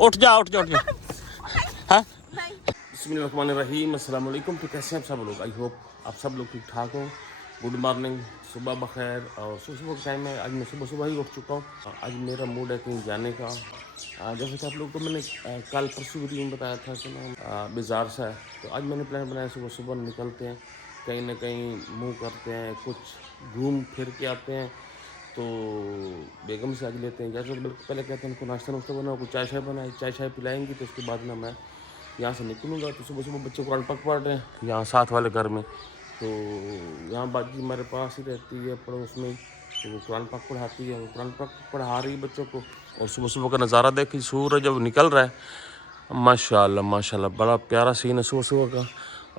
उठ जा उठ जा उठ जा। हाँ बिस्मिल्लाहिर्रहमानिर्रहीम, अस्सलाम वालेकुम। तो कैसे हैं आप सब लोग? आई होप आप सब लोग ठीक ठाक हो। गुड मॉर्निंग, सुबह बखैर। और सुबह का टाइम है, आज मैं सुबह सुबह ही उठ चुका हूँ। आज मेरा मूड है कहीं जाने का। जैसे कि आप लोग को मैंने कल परसों वीडियो में बताया था कि ना बाज़ार से है, तो आज मैंने प्लान बनाया सुबह सुबह निकलते हैं, कहीं ना कहीं मूव करते हैं, कुछ घूम फिर के आते हैं। तो बेगम से आज लेते हैं जैसे पहले कहते हैं उनको नाश्ता वाश्ता बनाओ, कुछ चाय शाय बनाए, चाय शाय पिलाएंगी, तो उसके बाद ना मैं यहाँ से निकलूँगा। तो सुबह सुबह बच्चे कुरान पाक पढ़ रहे हैं यहाँ साथ वाले घर में। तो यहाँ बाजी हमारे पास ही रहती है पड़ोस में, तो वो कुरान पाक पढ़ाती है, वो कुरान पाक पढ़ा रही है बच्चों को। और सुबह सुबह का नज़ारा देखिए, सूरज जब निकल रहा है, माशाल्लाह माशाल्लाह, बड़ा प्यारा सीन है सुबह सुबह का।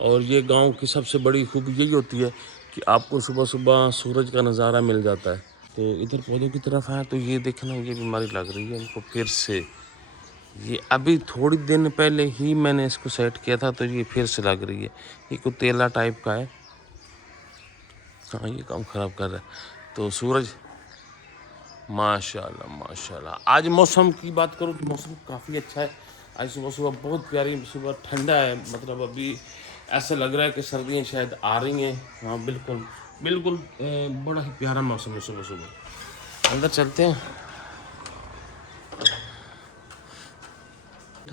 और ये गांव की सबसे बड़ी खूबी यही होती है कि आपको सुबह सुबह सूरज का नज़ारा मिल जाता है। तो इधर पौधों की तरफ है, तो ये देखना, ये बीमारी लग रही है इनको फिर से। ये अभी थोड़ी दिन पहले ही मैंने इसको सेट किया था, तो ये फिर से लग रही है। ये कुछ तेला टाइप का है। हाँ, ये काम ख़राब कर रहा है। तो सूरज माशाल्लाह माशाल्लाह। आज मौसम की बात करूँ तो मौसम काफ़ी अच्छा है। आज सुबह सुबह बहुत प्यारी, सुबह ठंडा है, मतलब अभी ऐसा लग रहा है कि सर्दियाँ शायद आ रही हैं। हाँ बिल्कुल बिल्कुल, बड़ा ही प्यारा मौसम है सुबह सुबह। अंदर चलते हैं।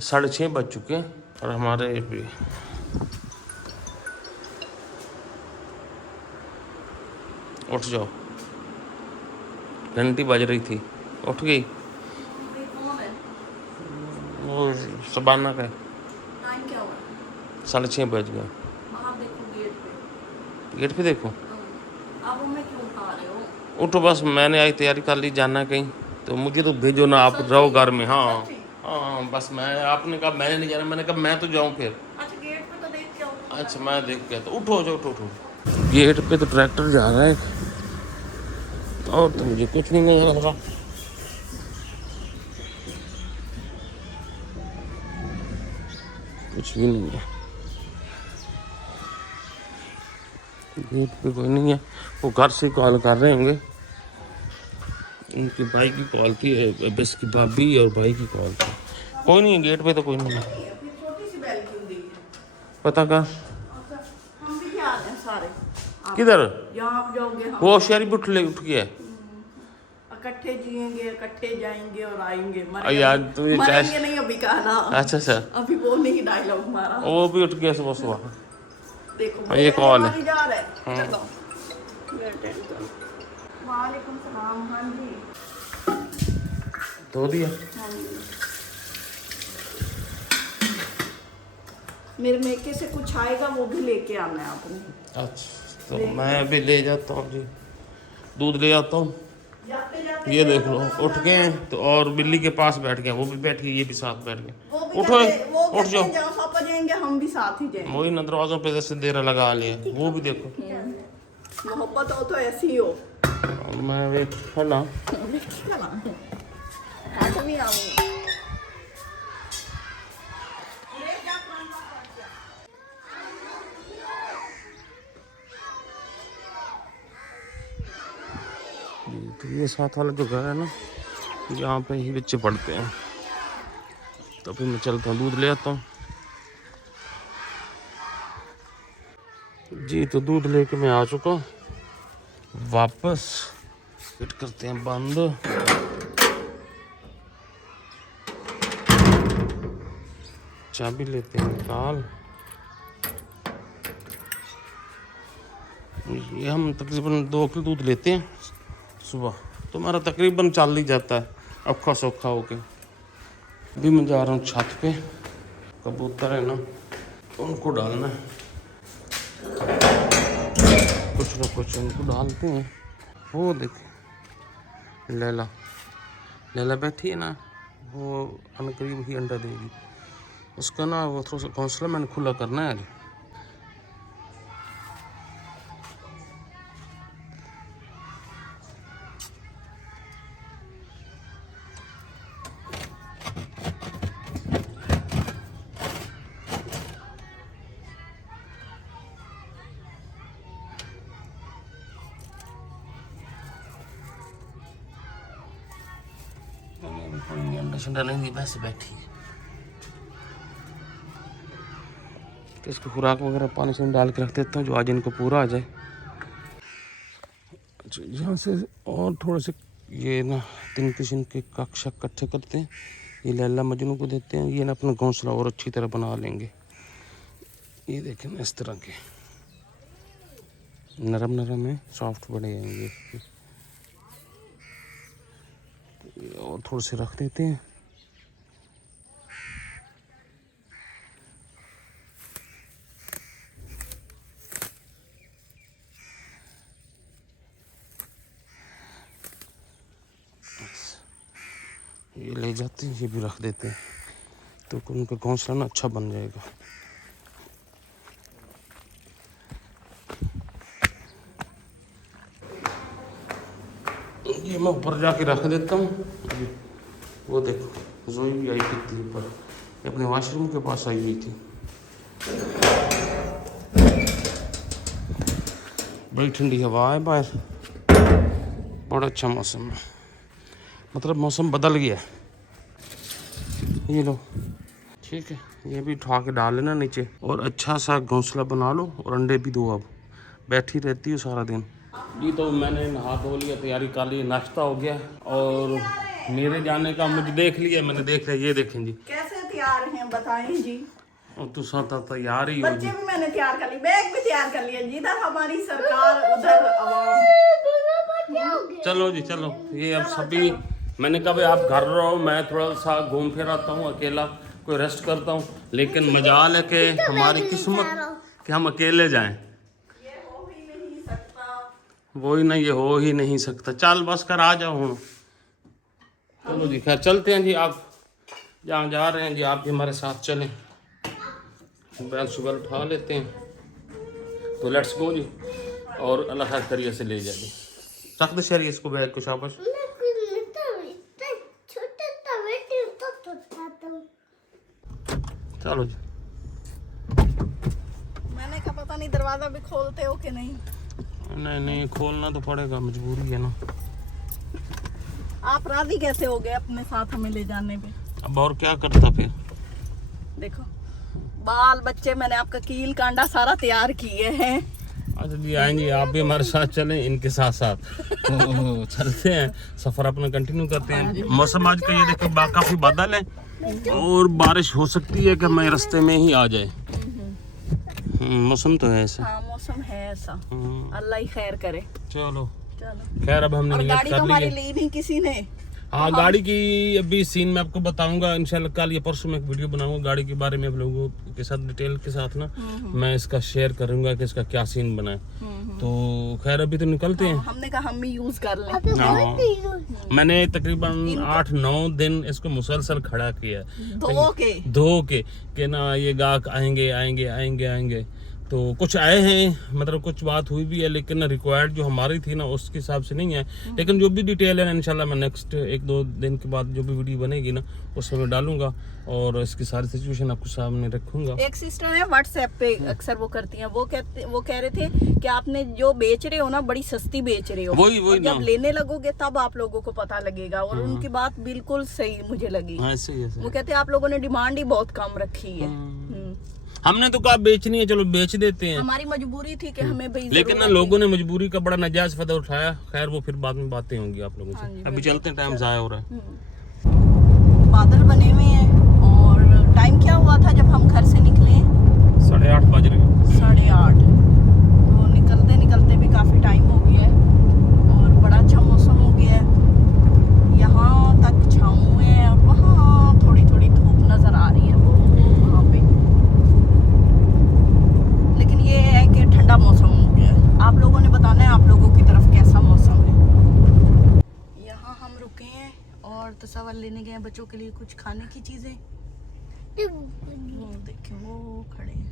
6:30 बज चुके हैं और हमारे भी उठ जाओ, घंटी बज रही थी, उठ गई। वो शबाना का 6:30 बज गए। गेट पे देखो। उठो बस, मैंने आई तैयारी कर ली, जाना कहीं, तो मुझे तो भेजो ना, आप रहो घर में। हाँ हाँ बस, मैं आपने कहा मैंने नहीं जाना, मैंने कहा मैं तो जाऊँ फिर। अच्छा मैं देख के, तो उठो जो, उठो उठो। गेट पे तो ट्रैक्टर जा रहा है और तो मुझे कुछ नहीं नजर आ रहा। कुछ भी नहीं है, गेट पे कोई नहीं है। वो घर से कॉल कर रहे होंगे, उनकी भाई की कॉल थी, बस की भाभी और भाई की कॉल थी। कोई नहीं है गेट पे, तो कोई नहीं है। पता का किधर वो शहरी उठ ले, उठ गया। इकट्ठे जिएंगे, इकट्ठे जाएंगे और आएंगे, यार तुझे मरेंगे नहीं अभी कहा। अच्छा अच्छा, अभी वो नहीं डायलॉग मारा। वो भी उठ गया सुबह सुबह। देखो ये कॉल है। जा रहा है। वालेकुम सलाम। हाँ जी, धो दिया। मेरे मेके से कुछ आएगा वो भी लेके आना है आपने। अच्छा तो मैं अभी ले जाता हूँ जी, दूध ले आता हूँ। जाते जाते ये देख लो उठ गए हैं, तो और बिल्ली के पास बैठ गए, वो भी बैठ गई, ये भी साथ बैठ गए। उठो वो उठ जाओ। जहाँ पापा जाएंगे हम भी साथ ही जाएंगे। वही ना, दरवाजों पे जैसे देर लगा लिया, वो भी देखो। मोहब्बत हो तो ऐसी ही हो। और मैं वेट खड़ा भी आऊंगी। तो ये साथ वाला जो घर है ना, यहाँ पे ही बच्चे पढ़ते हैं। तो फिर मैं चलता हूँ, दूध ले आता हूँ जी। तो दूध लेके मैं आ चुका हूँ वापस। फिट करते हैं बंद। चाबी लेते हैं निकाल। ये हम तकरीबन 2 किलो दूध लेते हैं सुबह, तो हमारा तकरीबन चल ही जाता है औखा सौखा होके। अभी मैं जा रहा हूँ छत पे, कबूतर है ना उनको डालना है, कुछ ना कुछ उनको डालते हैं। वो देखे लैला, लैला बैठी है ना, वो अनकरीब ही अंडा देगी। उसका ना वो थोड़ा सा घोंसला मैंने खुला करना है। शंडा नहीं दी, वैसे बैठी है। तो इसको खुराक वगैरह पानी से डाल के रख देता हूँ, जो आज इनको पूरा आ जाए। अच्छा, यहाँ से और थोड़े से ये ना 3 किस्म के कक्षा इकट्ठे करते हैं, ये लैला मजनू को देते हैं, ये ना अपना घोंसला और अच्छी तरह बना लेंगे। ये देखें ना इस तरह के नरम नरम है, सॉफ्ट बने हैं ये। और थोड़े से रख देते हैं। ये ले जाते हैं, ये भी रख देते हैं, तो उनका घोंसला ना अच्छा बन जाएगा। ये मैं ऊपर जाके रख देता हूँ। वो देखो जोई भी आई कितनी ऊपर, अपने वॉशरूम के पास आई हुई थी। बड़ी ठंडी हवा है बाहर, बड़ा अच्छा मौसम है, मतलब मौसम बदल गया है। ये लो ठीक है, ये भी उठा के डाल लेना नीचे, और अच्छा सा घोंसला बना लो, और अंडे भी दो। अब बैठी रहती हो सारा दिन। ये तो मैंने नहा धो लिया, तैयारी कर ली, नाश्ता हो गया, और मेरे जाने का मुझे देख लिया, मैंने देख लिया। ये देखें जी कैसे तैयार हैं बताएं जी। और तो साथ तैयार ही हो जी। बच्चे भी मैंने तैयार कर लिए, बैग भी तैयार कर लिया। जिधर हमारी सरकार उधर आवाम। चलो जी चलो, ये अब सभी मैंने कहा भाई आप घर रहो, मैं थोड़ा सा घूम फिर आता हूँ अकेला, कोई रेस्ट करता हूँ। लेकिन मजाल है कि हमारी किस्मत कि हम अकेले जाएं। वही ना, ये हो ही नहीं सकता। चल बस कर आ जाओ हूँ। चलो जी खैर चलते हैं जी, आप जहाँ जा रहे हैं जी आप भी हमारे साथ चलें। बैल सुबह उठा लेते हैं, तो लेट्स गो जी। और अल्लाह खैर करिए से ले जाए। रख दे शहरी इसको, बैग को, शाबाश। चलो जी। मैंने कहा पता नहीं दरवाजा भी खोलते हो कि नहीं। नहीं खोलना तो पड़ेगा, मजबूरी है ना। आप राजी कैसे हो गए अपने साथ हमें ले जाने पे? अब और क्या करता फिर। देखो बाल बच्चे मैंने आपका कील कांडा सारा तैयार किए हैं। अच्छा जी आएंगे, आप भी हमारे साथ चलें, इनके साथ साथ तो चलते हैं, सफर अपना कंटिन्यू करते हैं। मौसम आज का ये देखो काफी बादल है, और बारिश हो सकती है कि हमें रास्ते में ही आ जाए। मौसम तो है ऐसा। हाँ मौसम है ऐसा, अल्लाह ही खैर करे। चलो चलो खैर, अब हमने और नियत गाड़ी तो कर ली हमारी है। ली नहीं किसी ने। हाँ गाड़ी की अभी सीन मैं आपको बताऊंगा इंशाल्लाह, कल या परसों में एक वीडियो बनाऊंगा गाड़ी के बारे में आप लोगों के साथ डिटेल के साथ ना। मैं इसका शेयर करूंगा कि इसका क्या सीन बना है। तो खैर अभी तो निकलते हैं। हमने कहा हम भी यूज कर लें। हाँ, मैंने तकरीबन 8-9 दिन इसको मुसलसल खड़ा किया धो के कि ना ये गाहक आएंगे आएंगे आएंगे आएंगे। तो कुछ आए हैं, मतलब कुछ बात हुई भी है, लेकिन रिक्वायर्ड जो हमारी थी ना उसके हिसाब से नहीं है। लेकिन जो भी डिटेल है इंशाल्लाह मैं नेक्स्ट 1-2 दिन के बाद जो भी वीडियो बनेगी ना उसमें मैं डालूंगा, और इसकी सारी सिचुएशन आपको सामने रखूंगा। एक सिस्टर है व्हाट्सएप पे अक्सर वो करती हैं, वो कह रहे थे कि आपने जो बेच रहे हो ना बड़ी सस्ती बेच रहे हो। वही जब लेने लगोगे तब आप लोगों को पता लगेगा। और उनकी बात बिल्कुल सही मुझे लगी। वो कहते हैं आप लोगों ने डिमांड ही बहुत कम रखी है। हमने तो कहा बेचनी है, चलो बेच देते हैं। हमारी मजबूरी थी कि हमें भाई, लेकिन ना लोगों ने मजबूरी का बड़ा नाजायज फायदा उठाया। खैर वो फिर बाद में बातें होंगी आप लोगों से। अभी चलते हैं, टाइम जाया हो रहा है। बादल बने हुए हैं। और टाइम क्या हुआ था जब हम घर से निकले? 8:30 बज रहे हैं। 8:30। तो निकलते निकलते भी काफी टाइम हो गया है, और बड़ा अच्छा मौसम हो गया है। यहाँ तक छाँव है, और वहाँ थोड़ी थोड़ी धूप नजर आ रही है वहाँ पे। लेकिन ये है कि ठंडा मौसम हो गया है। आप लोगों ने बताना है आप लोगों की तरफ कैसा मौसम है। यहाँ हम रुके हैं और तसव्वुर लेने गए हैं बच्चों के लिए कुछ खाने की चीजें। वो देखिए वो खड़े हैं।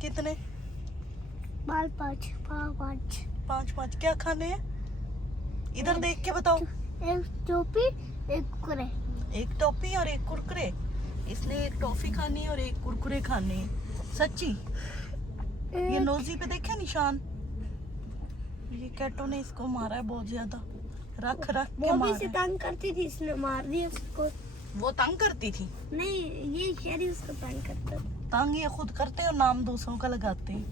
कितने? 5 क्या खाने हैं? इधर देख के बताओ। एक टोपी, एक कुरकुरे। एक टॉफी और एक कुरकुरे। इसने एक टॉफी खानी है और एक कुरकुरे खाने हैं। सच्ची? ये नोजी पे देखे निशान, ये कैटो ने इसको मारा है बहुत ज्यादा। रख रख के वो भी मारा। इसे तंग करती थी, इसने मार दिया उसको। वो तंग करती थी। नहीं, ये शेरी उसको तंग करता था। तंग ये खुद करते हैं और नाम दूसरों का लगाते हैं।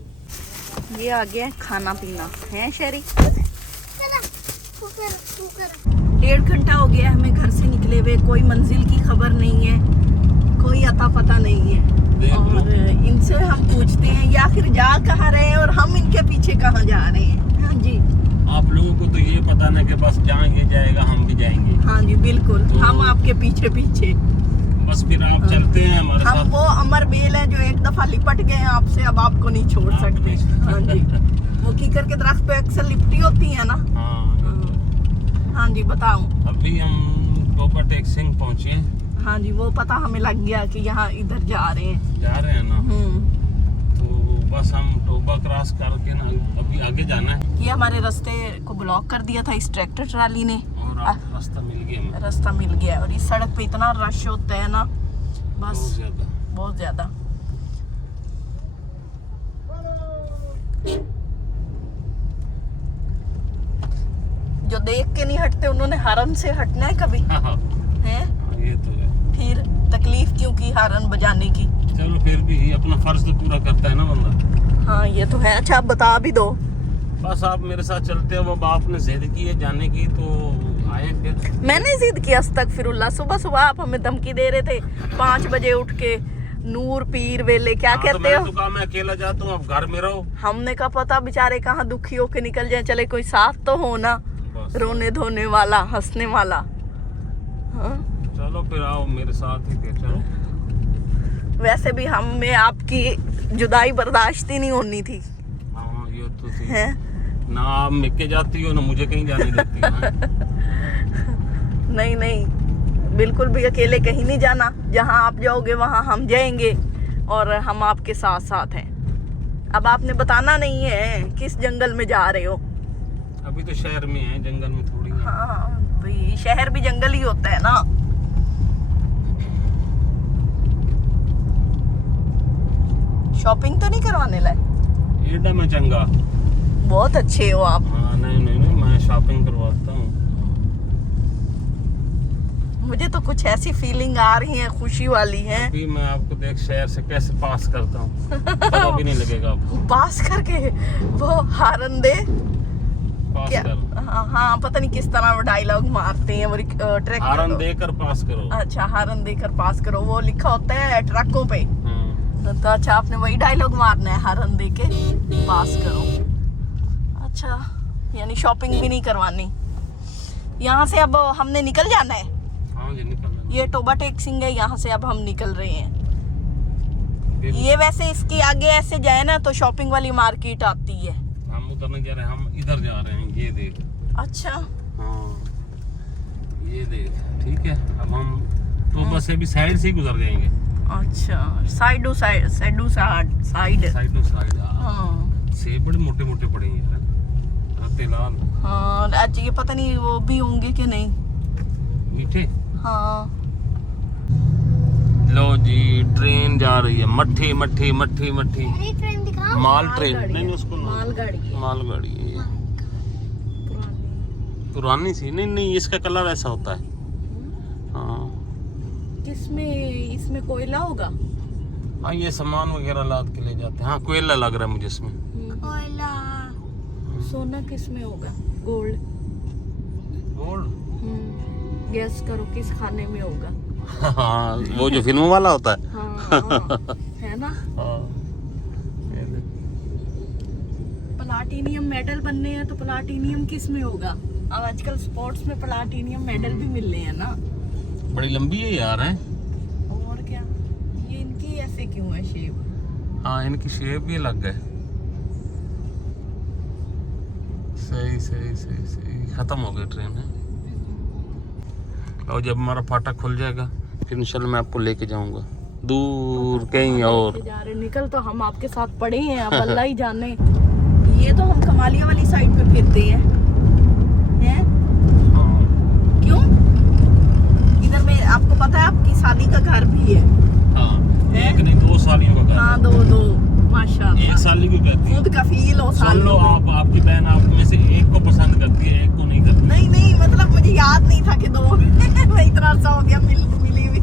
ये आ गया खाना पीना है शेरी। चला, कुकर कुकर। 1.5 घंटा हो गया हमें घर से निकले हुए, कोई मंजिल की खबर नहीं है, कोई अता पता नहीं है। और इनसे हम पूछते हैं या फिर जा कहाँ रहे हैं और हम इनके पीछे कहाँ जा रहे हैं। हाँ जी, आप लोगों को तो ये पता ना कि बस जहाँ ये जाएगा हम भी जाएंगे। हाँ जी बिल्कुल, तो- हम आपके पीछे पीछे। बस फिर आप चलते हैं हमारे हम साथ। वो अमर बेल है जो एक दफा लिपट गए हैं आपसे, अब आपको नहीं छोड़ आप सकते। नहीं। हाँ जी, वो कीकर के दरख्त पे अक्सर लिपटी होती है ना। हाँ, हाँ जी बताओ। अभी हम टोबा टेक सिंह पहुँचे हैं। हाँ जी, वो पता हमें लग गया कि यहाँ इधर जा रहे हैं। जा रहे हैं ना, तो बस हम टोबा क्रॉस करके ना अभी आगे जाना है। ये हमारे रास्ते को ब्लॉक कर दिया था इस ट्रैक्टर ट्राली ने, और आप रास्ता मिल गया हमें। रास्ता मिल गया। और इस सड़क पे इतना रश होता है ना, बहुत बस ज्यादा। बहुत ज्यादा। जो देख के नहीं हटते उन्होंने हरन से हटना है कभी हाँ, हाँ, है? ये तो है। फिर तकलीफ क्यों की हरन बजाने की। चलो फिर भी अपना फर्ज तो पूरा करता है ना बंदा। हाँ ये तो है। अच्छा आप बता भी दो। बस आप मेरे साथ चलते हैं। वो बाप ने जिद की है जाने की, तो आए फिर। मैंने जिद किया अस्तगफिरुल्लाह। सुबह सुबह आप हमें धमकी दे रहे थे 5 बजे उठ के, नूर पीर वेले क्या हाँ, तो कहते मैंने हो। तो कहा मैं अकेला जाता हूँ, आप घर में रहो। हमने कहा पता बेचारे कहाँ दुखी होके निकल जाए, चले कोई साथ तो हो ना, बस रोने धोने वाला, हंसने वाला। हाँ? चलो फिर आओ मेरे साथ ही फिर चलो। वैसे भी हमें आपकी जुदाई बर्दाश्त ही नहीं होनी थी हाँ ये तो थी। है। ना आप मिक्के जाती हो ना मुझे कहीं जाने देती हो। हाँ। नहीं नहीं, बिल्कुल भी अकेले कहीं नहीं जाना। जहाँ आप जाओगे वहाँ हम जाएंगे और हम आपके साथ साथ हैं। अब आपने बताना नहीं है किस जंगल में जा रहे हो। अभी तो शहर में है, जंगल में थोड़ी है। हाँ तो ये शहर भी जंगल ही होता है ना। शॉपिंग तो नहीं करवाने लाए? एडा में चंगा। बहुत अच्छे हो आप। हाँ नहीं मैं शॉपिंग करवाता हूँ। मुझे तो कुछ ऐसी फीलिंग आ रही है, खुशी वाली है। अभी मैं आपको देख शहर से कैसे पास करता हूँ, पता भी नहीं लगेगा आपको। पास करके वो हारन दे पास क्या? कर। हाँ पता नहीं किस तरह वो डायलॉग मारते हैं वो ट्रैक। हारन देकर पास करो। अच्छा हारन देकर पास करो, वो लिखा होता है ट्रकों पे। हाँ। तो अच्छा आपने वही डायलॉग मारना है, हारन दे के पास करो। अच्छा यानी शॉपिंग भी नहीं करवानी। यहाँ से अब हमने निकल जाना है। हाँ जी निकल। ये टोबा टेक सिंह है, यहाँ से अब हम निकल रहे हैं। फिर ये वैसे इसके आगे ऐसे जाए ना तो शॉपिंग वाली मार्केट आती है। हम उधर नहीं जा रहे, हम इधर जा रहे हैं। ये देख। अच्छा हाँ ये देख, ठीक है। अब हम तो बस अभी साइड से ही गुजर जाएंगे। अच्छा, side to side side to side side. Side to side. हाँ सेब बड़े मोटे मोटे पड़े हैं यार, राते लाल हाँ। आज ये पता नहीं वो भी होंगे कि नहीं। मीठे। हाँ लो जी ट्रेन जा रही है, मट्ठी मट्ठी मट्ठी मट्ठी। अरे ट्रेन दिखाओ। माल ट्रेन मालगाड़ी नहीं है। उसको मालगाड़ी है। मालगाड़ी है। पुरानी सी नहीं इसका कलर ऐसा होता है। हाँ किसमें इसमें कोयला होगा? हाँ ये सामान वगैरह लाद के ले जाते हैं। हाँ कोयला लग रहा है मुझे इसमें। कोयला। सोना किसमें होगा? गोल्ड। गोल्ड। गेस करो किस खाने में होगा? हाँ वो जो फिल्म वाला होता है। हाँ है ना। हाँ प्लाटिनियम मेडल बनने हैं तो प्लाटिनियम किस में होगा? अब आजकल स्पोर्ट्स में प्लाटिनियम मेडल भी मिल रहे हैं ना। बड़ी लंबी है यार है। और क्या, ये इनकी ऐसे क्यों है शेप? हाँ इनकी शेप भी अलग है। सही सही सही सही। खत्म हो गई ट्रेन है। और जब हमारा फाटक खुल जाएगा फिर इंशाल्लाह मैं आपको लेके जाऊंगा दूर कहीं और। जा रहे निकल तो हम आपके साथ पड़े हैं, अब अल्लाह ही जाने। ये तो हम कमालिया वाली साइड पे फिरते हैं हैं? क्यों? इधर में आपको पता है आपकी शादी का घर भी है। हाँ एक नहीं 2 सालियों का घर। हाँ दो माशाल्लाह। 1 साल की कहती है। खुद कफील हो सुन साल लो आप, आपकी बहन आप में से एक को पसंद करती है, एक को नहीं करती। नहीं नहीं, मतलब मुझे याद नहीं था कि 2 मैं इतना अर्सा हो गया मिली हुई,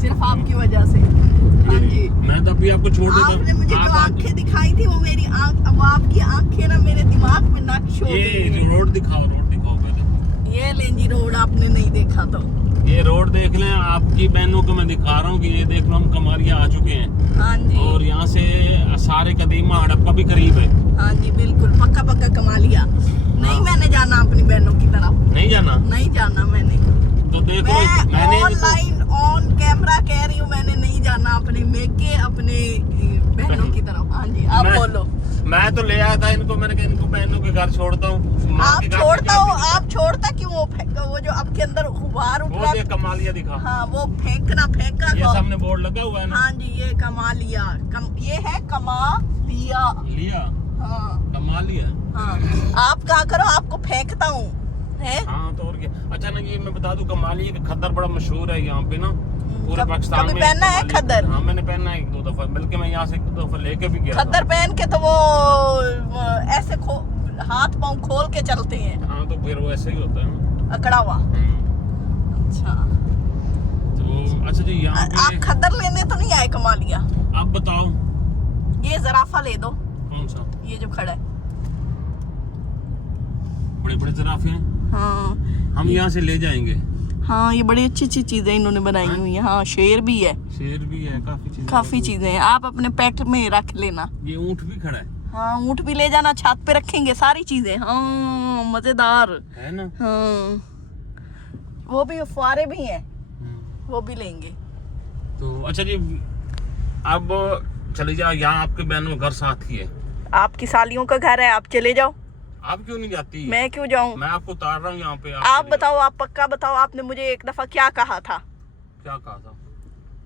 सिर्फ आपकी वजह से। हाँ जी, मैं तो अभी आपको छोड़ देता आपने मुझे हूँ। जो आंखें दिखाई थी वो मेरी आंख, अब आपकी आंखें ना मेरे दिमाग में नक्श हो गई ये हैं। रोड दिखाओ पहले। ये लें जी रोड, आपने नहीं देखा तो। ये रोड देख लें, आपकी बहनों को मैं दिखा रहा हूँ कि ये देख लो, हम कमारिया आ चुके हैं। हाँ जी, और यहाँ से सारे कदीमा हड़प्पा भी करीब है। हाँ जी, बिल्कुल पक्का पक्का कमा लिया। नहीं, मैंने जाना अपनी बहनों की तरफ, नहीं जाना नहीं जाना मैंने। तो देखो, मैं मैंने ऑनलाइन ऑन कैमरा कह रही हूँ, मैंने नहीं जाना अपने मेके अपने बहनों की तरफ। हाँ जी, आप बोलो। मैं तो ले आया था इनको, मैंने कहा इनको बहनों के घर छोड़ता हूँ। आप छोड़ता हो, आप छोड़ता क्यों? वो जो आपके अंदर गुबार वो उठा, देख कमालिया दिखा। हाँ वो फेंका ये को। सामने बोर्ड लगा हुआ है ना। हाँ जी, ये कमा लिया, ये है कमा लिया। लिया, हाँ कमालिया। हाँ, आप क्या करो, आपको फेंकता हूँ है। हाँ तो और क्या। अच्छा ना, ये मैं बता दूं, कमालिया का खद्दर बड़ा मशहूर है यहाँ पे ना, पूरे पाकिस्तान में। कभी पहना है खद्दर? हाँ मैंने पहना है 1-2 दफा, बल्कि मैं यहाँ से 1-2 दफा लेके भी गया था। खद्दर पहन के तो वो ऐसे हाथ पाँव खोल के चलते हैं। हाँ तो फिर वो ऐसे ही होता है ना। अकड़ा हुआ। अच्छा, तो अच्छा जी, यहाँ आप पे खद्दर लेने तो नहीं आए कमा लिया? आप बताओ ये जराफा ले दो, कौन सा। ये जो खड़ा है। बड़े बड़े जराफे हैं, हाँ हम यहाँ से ले जाएंगे। हाँ, ये बड़ी अच्छी अच्छी चीजें इन्होंने बनाई हुई है। हाँ, शेर भी है, शेर भी है, काफी चीजें हैं, आप अपने पेट में रख लेना। ये ऊँट भी खड़ा है। हाँ, ऊँट भी ले जाना, छत पे रखेंगे सारी चीजें। हाँ, मजेदार है ना। हाँ, वो भी फुआरे भी हैं, वो भी लेंगे। तो अच्छा जी, अब चले जाओ, यहाँ आपके बहनों का घर साथ ही है। आपकी सालियों का घर है, आप चले जाओ। आप क्यों नहीं जाती? मैं क्यों जाऊं? मैं आपको उतार रहा हूँ यहाँ पे। आप बताओ, आप पक्का बताओ, आपने मुझे एक दफा क्या कहा था? क्या कहा था?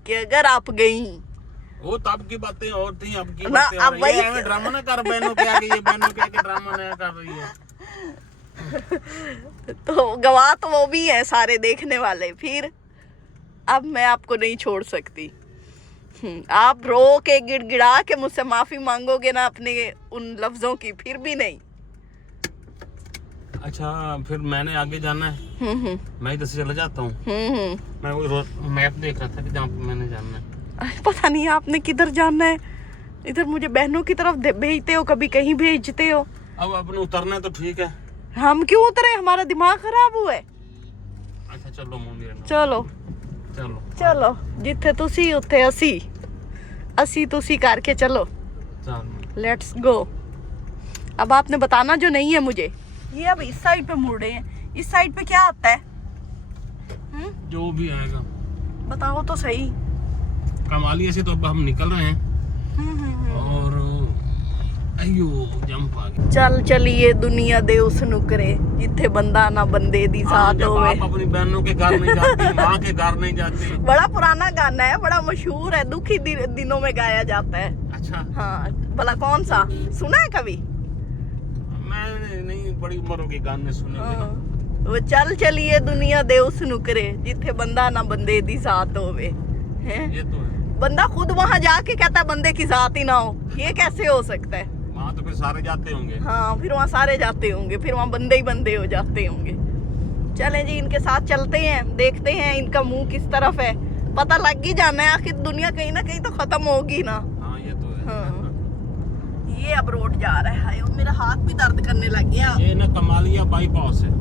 कि अगर आप गई, वो तब की बातें और थी, अब की ना, बातें अब और वही- ये ड्रामा ना कर बहनों के आगे, ये बहनों के आगे ड्रामा ना कर रही है। तो गवाह तो वो भी है सारे देखने वाले। फिर अब मैं आपको नहीं छोड़ सकती। आप रो के गिड़गिड़ा के मुझसे माफी मांगोगे ना अपने उन लफ्जों की, फिर भी नहीं। अच्छा, फिर मैंने आगे जाना है, मैं इधर से चला जाता हूँ। मैं वो मैप देख रहा था कि जहाँ पे मैंने जाना है। पता नहीं आपने किधर जाना है। इधर मुझे बहनों की तरफ भेजते हो, कभी कहीं भेजते हो। अब अपने उतरना है तो ठीक है। हम क्यों उतरे? हमारा दिमाग खराब हुआ है। अच्छा चलो मम्मी, चलो चलो चलो, जिथे तुसी उथे असी, असी तुसी करके चलो। चलो। Let's go. अब आपने बताना जो नहीं है मुझे। ये अब इस साइड पे मुड़ रहे हैं, इस साइड पे क्या आता है? जो भी आएगा बताओ तो सही। कमालिया से तो अब हम निकल रहे हैं। और अयो जंप आ गया। चल चलिए दुनिया दे उस नुकरे जिथे बंदा ना बंदे दी साथ जब होवे। आप अपनी बहनों के घर नहीं जाती, माँ के घर नहीं जाती। बड़ा पुराना गाना है, बड़ा मशहूर है, दुखी दिनों में गाया जाता है। अच्छा, हाँ, भला कौन सा सुना है कभी? मैंने नहीं, बड़ी उम्र के गाने सुने हुए ना। वो चल चलिए दुनिया दे उस नुकरे जिथे बंदा ना बंदे दी साथ होवे। हैं? ये तो है। बंदा खुद वहां जाके कहता है बंदे की जात ही ना हो, ये कैसे हो सकता है? वहाँ तो फिर सारे जाते होंगे। हाँ, फिर वहाँ सारे जाते होंगे, फिर वहाँ बंदे ही बंदे हो जाते होंगे। चलें जी, इनके साथ चलते हैं, देखते हैं इनका मुंह किस तरफ है। पता लग ही जाना है, आखिर दुनिया कहीं ना कहीं तो खत्म होगी ना। हाँ ये तो है। हाँ। ये अब रोड जा रहा है, हाय मेरा हाथ भी दर्द करने लग गया। ये ना कमालिया बाईपास है।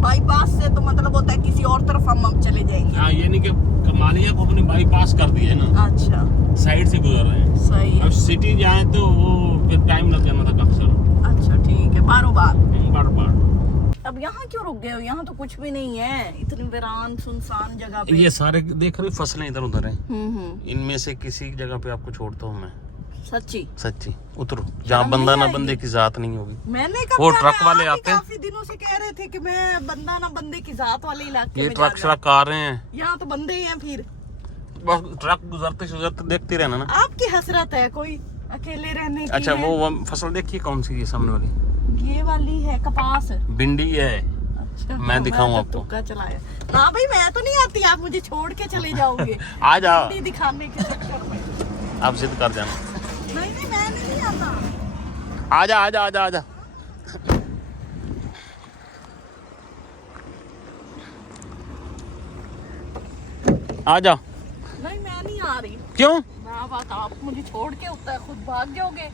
बाईपास से तो मतलब होता है किसी और तरफ हम अब चले जाएंगे। हाँ, ये नहीं कि कमालिया को अपने बाईपास कर दिया है ना, अच्छा साइड से गुजर रहे हैं। सही है। अब सिटी जाए तो वो फिर टाइम लग जाना था काफी सारा। अच्छा ठीक है, बारों बार। बार बार। अब यहाँ क्यों रुक गए हो? यहाँ तो कुछ भी नहीं है, इतनी वीरान सुनसान जगह पे। ये सारे देख रहे हो, फसलें इधर उधर हैं। हम्म। इनमें से किसी जगह पे आपको छोड़ता हूँ मैं। सच्ची? सच्ची उतरो, जहाँ बंदा ना बंदे की जात नहीं होगी। मैंने कब वो कहा? ट्रक वाले आप ही आते हैं। काफी दिनों से कह रहे थे कि मैं बंदा ना बंदे की जात वाले इलाके ये में ट्रक जाना है। श्रक आ रहे हैं, यहाँ तो बंदे ही हैं। फिर बस ट्रक गुजरते गुजरते देखते रहना ना। आपकी हसरत है कोई अकेले रहने की? अच्छा, है? वो फसल देखिए कौन सी है सामने वाली? ये वाली है कपास। भिंडी है। अच्छा, मैं दिखाऊं तो आपको? तुक्का चलाया ना भाई, मैं तो नहीं आती, आप मुझे छोड़ के चले जाओगे। आ जाओ। भिंडी दिखाने के चक्कर में। आप जिद कर जाना। नहीं नहीं मैं नहीं आता। आजा आजा आजा आजा। आजा। नहीं मैं नहीं आ रही। क्यों? मैं बात आप मुझे छोड़ के उतना खुद भाग जाओगे।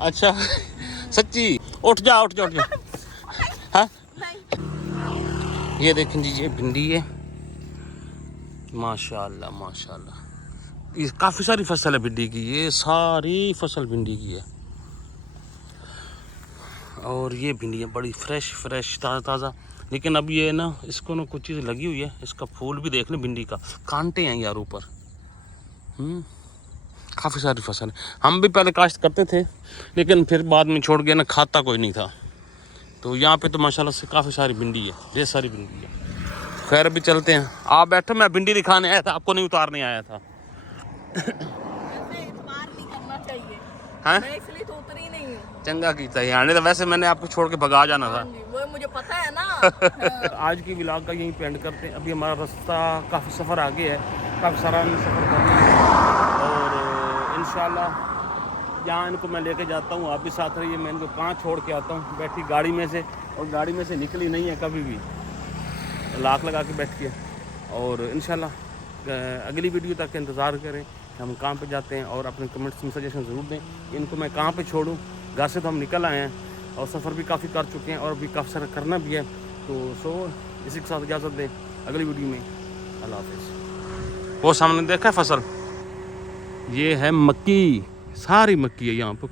अच्छा सच्ची? उठ जा उठ जा उठ जा। हाँ नहीं ये देखें जी, ये भिंडी है माशाल्लाह माशाल्लाह। ये काफ़ी सारी फसल है भिंडी की, ये सारी फसल भिंडी की है। और ये भिंडियाँ बड़ी फ्रेश फ्रेश ताज़ा ताज़ा। लेकिन अब ये ना इसको ना कुछ चीज़ लगी हुई है, इसका फूल भी देख लें, भिंडी का कांटे हैं यार ऊपर। काफ़ी सारी फसल है। हम भी पहले काश्त करते थे लेकिन फिर बाद में छोड़ गया ना, खाता कोई नहीं था। तो यहाँ पे तो माशाल्लाह से काफ़ी सारी भिंडी है, ढेर सारी भिंडी है। खैर अभी चलते हैं। आप बैठो, मैं भिंडी दिखाने आया था, आपको नहीं उतारने आया था। ऐसे इतबार नहीं करना चाहिए। हैं? मैं इसलिए तो उतरी नहीं हूँ। चंगा कीता है यानी, तो वैसे मैंने आपको छोड़ के भगा जाना था। हाँ जी, वो मुझे पता है ना। आज की व्लॉग का यहीं पे एंड करते हैं। अभी हमारा रास्ता काफ़ी सफ़र आगे है, काफ़ी सारा हमें सफ़र करना है। और इंशाल्लाह जहाँ इनको मैं लेके जाता हूँ आप भी साथ रहिए। मैं इनको कहाँ छोड़ के आता हूँ, बैठी गाड़ी में से, और गाड़ी में से निकली नहीं है कभी भी, लाख लगा के बैठ के। और इंशाल्लाह अगली वीडियो तक इंतज़ार करें कि हम कहाँ पे जाते हैं, और अपने कमेंट्स में सजेशन ज़रूर दें कि इनको मैं कहाँ पे छोड़ूं। घर से तो हम निकल आए हैं और सफ़र भी काफ़ी कर चुके हैं, और अभी काफ़ी सारा करना भी है। तो इसी के साथ इजाज़त दें, अगली वीडियो में अल्लाह हाफ़िज़। वो सामने देखा है फसल, ये है मक्की, सारी मक्की है यहाँ पर।